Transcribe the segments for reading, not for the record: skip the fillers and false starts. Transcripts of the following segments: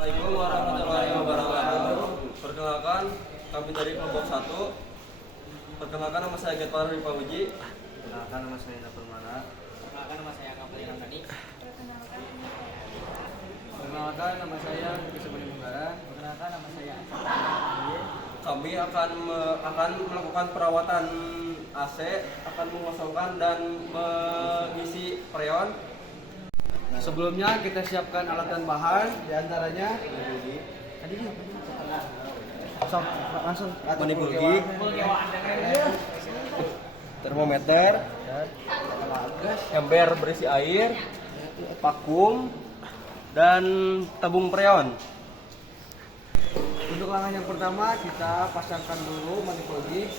Assalamualaikum warahmatullahi wabarakatuh. Perkenalkan, kami dari kelompok 1. Perkenalkan, nama saya Getpar Ripahuji. Perkenalkan, nama saya Ina Permana. Perkenalkan, nama saya Kapli Ramdhani. Perkenalkan, nama saya Kisah Munggara. Perkenalkan, nama saya Aceh. Kami akan melakukan perawatan AC, akan mengosongkan dan mengisi freon. Sebelumnya kita siapkan alat dan bahan, diantaranya langsung Manipulgi, termometer, ember berisi air, vakum, dan tabung freon. Untuk langkah yang pertama kita pasangkan dulu manipulgi.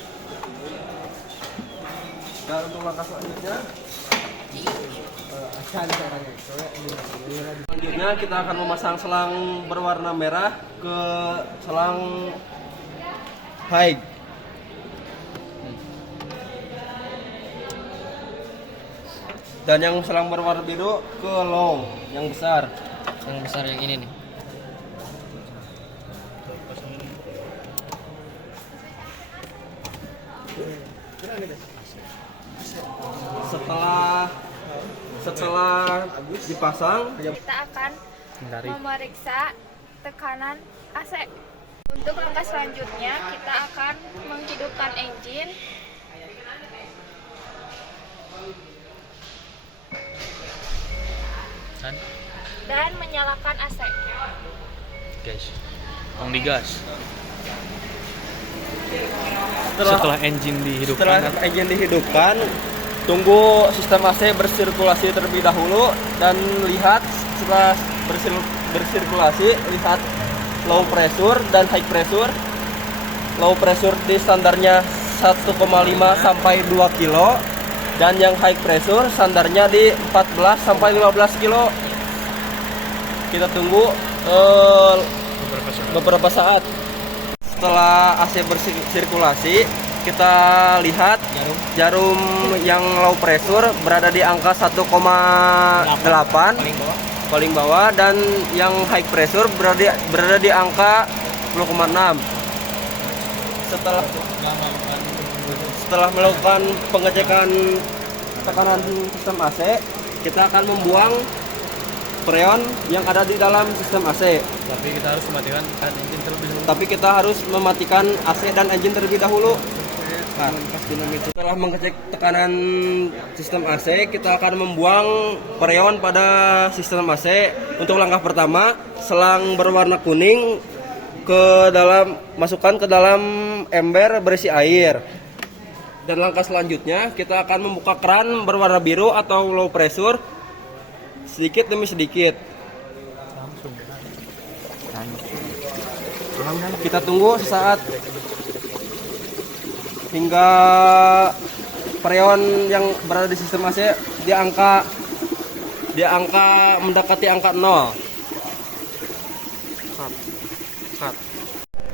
Dan untuk langkah selanjutnya Selanjutnya kita akan memasang selang berwarna merah ke selang high. Dan yang selang berwarna biru ke low, yang besar. Yang besar yang ini nih. Setelah dipasang, Kita akan memeriksa tekanan AC. Untuk langkah selanjutnya, kita akan menghidupkan engine dan menyalakan AC. Guys, tolong digas. setelah engine engine dihidupkan, tunggu sistem AC bersirkulasi terlebih dahulu dan lihat setelah bersirkulasi, lihat low pressure dan high pressure. Low pressure di standarnya 1,5 sampai 2 kilo dan yang high pressure standarnya di 14 sampai 15 kilo. Kita tunggu beberapa saat. Setelah AC bersirkulasi, kita lihat jarum yang low pressure berada di angka 1,8 paling bawah dan yang high pressure berada di angka 10,6. Setelah melakukan pengecekan tekanan sistem AC, kita akan membuang freon yang ada di dalam sistem AC. Tapi kita harus mematikan engine terlebih dahulu. Tapi kita harus mematikan AC dan engine terlebih dahulu. Nah, setelah mengecek tekanan sistem AC, kita akan membuang freon pada sistem AC. Untuk langkah pertama, selang berwarna kuning masukkan ke dalam ember berisi air. Dan langkah selanjutnya, kita akan membuka keran berwarna biru atau low pressure sedikit demi sedikit. Kita tunggu sesaat hingga freon yang berada di sistem AC di angka mendekati angka 0.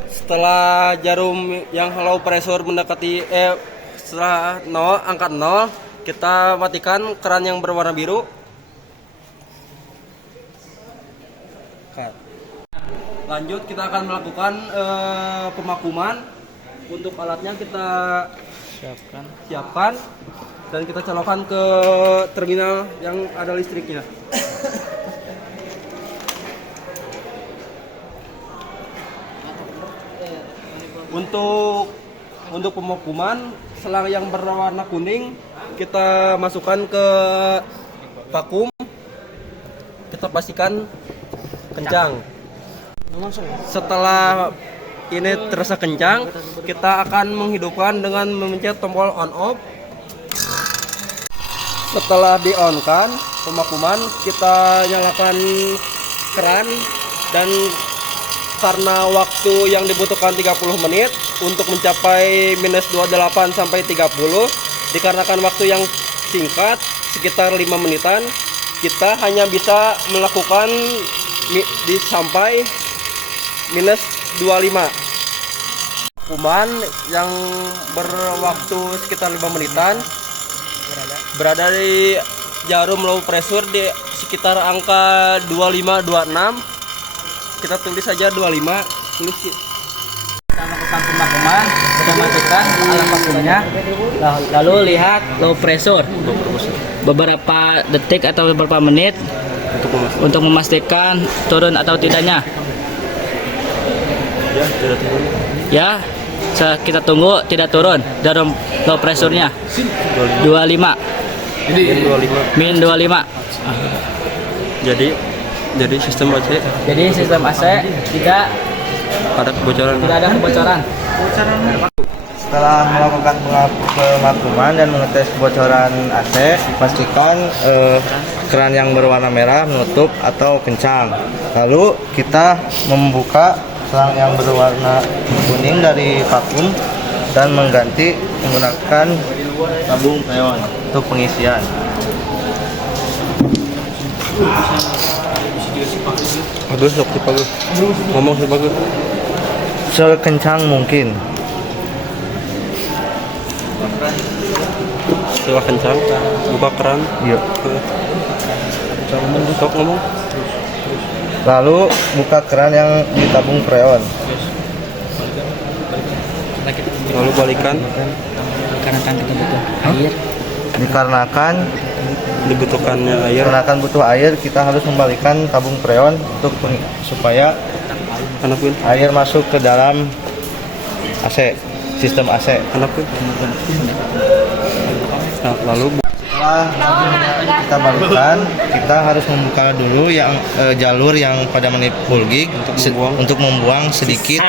Setelah jarum yang low pressure mendekati setelah 0, angka 0, kita matikan keran yang berwarna biru. Lanjut, kita akan melakukan pemakuman. Untuk alatnya kita siapkan dan kita colokkan ke terminal yang ada listriknya. Untuk pemakuman, selang yang berwarna kuning kita masukkan ke vakum. Kita pastikan kencang. Setelah ini terasa kencang, kita akan menghidupkan dengan memencet tombol on off. Setelah di on kan pemakuman, kita nyalakan keran dan karena waktu yang dibutuhkan 30 menit untuk mencapai minus 28 sampai 30, dikarenakan waktu yang singkat sekitar 5 menitan, kita hanya bisa melakukan sampai minus 25. Kuman yang berwaktu sekitar 5 menitan berada di jarum low pressure di sekitar angka 25-26. kita tulis saja 25, tulis Kita melakukan pemakuman, kita masukkan alat vakumnya, lalu lihat low pressure beberapa detik atau beberapa menit untuk memastikan turun atau tidaknya. ya tidak turun. Ya, kita tunggu tidak turun jarum low pressure-nya 25 min 25. Jadi sistem AC Jadi sistem AC tidak ada kebocoran. ada kebocoran. Setelah melakukan pemakuman dan mengetes kebocoran AC, pastikan keran yang berwarna merah menutup atau kencang. Lalu kita membuka selang yang berwarna kuning dari vakum dan mengganti menggunakan tabung freon untuk pengisian. Bagus, bagus. Ngomong bagus. Sekencang mungkin. Setelah kencang, buka keran. Yuk. Ngomong. Lalu buka keran yang ditabung freon. Lalu balikan. Karena kan kita butuh air. Dikarenakan Dibutuhkannya air. butuh air, kita harus membalikan tabung freon supaya Anapun. air masuk ke dalam AC, sistem AC. Anapun. Nah, lalu Setelah kita balikan, kita harus membuka dulu yang jalur yang pada menit full gig untuk membuang sedikit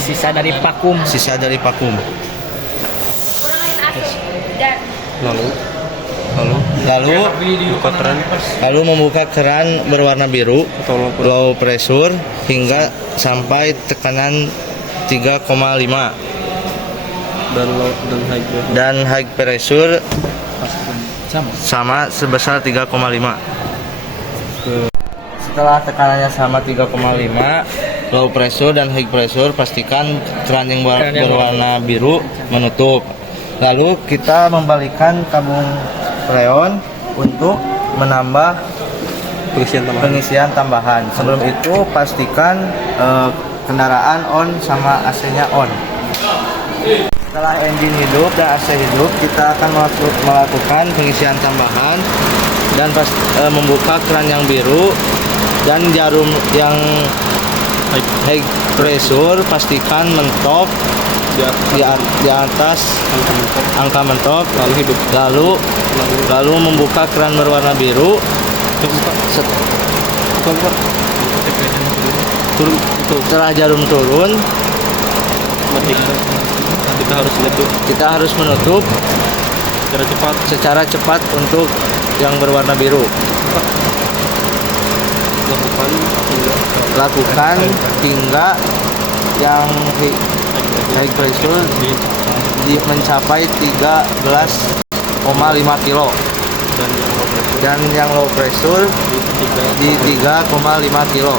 Sisa dari vakum. Dan lalu buka keran Lalu membuka keran berwarna biru atau low pressure hingga sampai tekanan 3,5 dan high pressure sama sebesar 3,5. Setelah tekanannya sama 3,5, low pressure dan high pressure, pastikan keran yang berwarna biru menutup. Lalu kita membalikan tabung freon untuk menambah pengisian tambahan. Sebelum itu pastikan kendaraan on sama AC-nya on. Setelah engine hidup dan AC hidup, kita akan melakukan pengisian tambahan dan membuka keran yang biru dan jarum yang high pressure pastikan mentop di atas angka mentop, lalu membuka keran berwarna biru. Setelah jarum turun, kita harus menutup secara cepat untuk yang berwarna biru. Lakukan hingga yang high pressure mencapai 13,5 kilo dan yang low pressure di 3,5 kilo.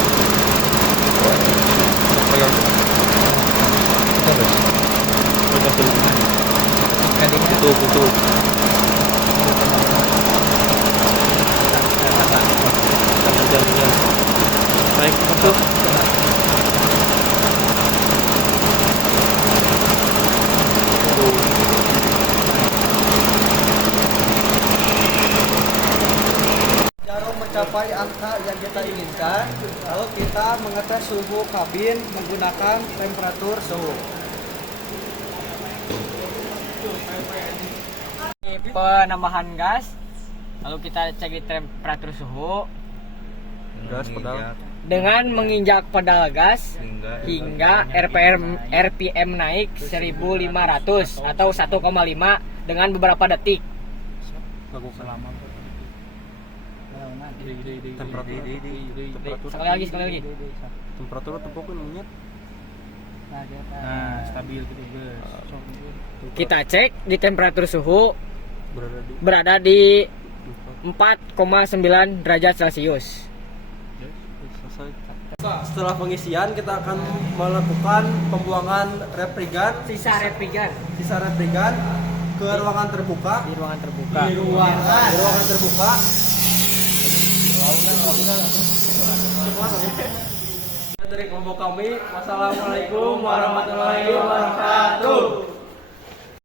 Betul. Baik, betul. Jarum mencapai angka yang kita inginkan, lalu kita mengetes suhu kabin menggunakan temperatur suhu. Penambahan gas, lalu kita cek di temperatur suhu Gas pedal. dengan menginjak pedal gas hingga RPM naik 1500 atau 1,5 dengan beberapa detik. Sekali lagi. Temperatur tepukan minyak. Stabil gitu guys. Kita cek di temperatur suhu berada di 4,9 derajat Celcius. Setelah pengisian kita akan melakukan pembuangan sisa refrigan ke ruangan terbuka. Di ruangan terbuka. Di ruangan terbuka. Dari kelompok kami, wassalamualaikum warahmatullahi wabarakatuh.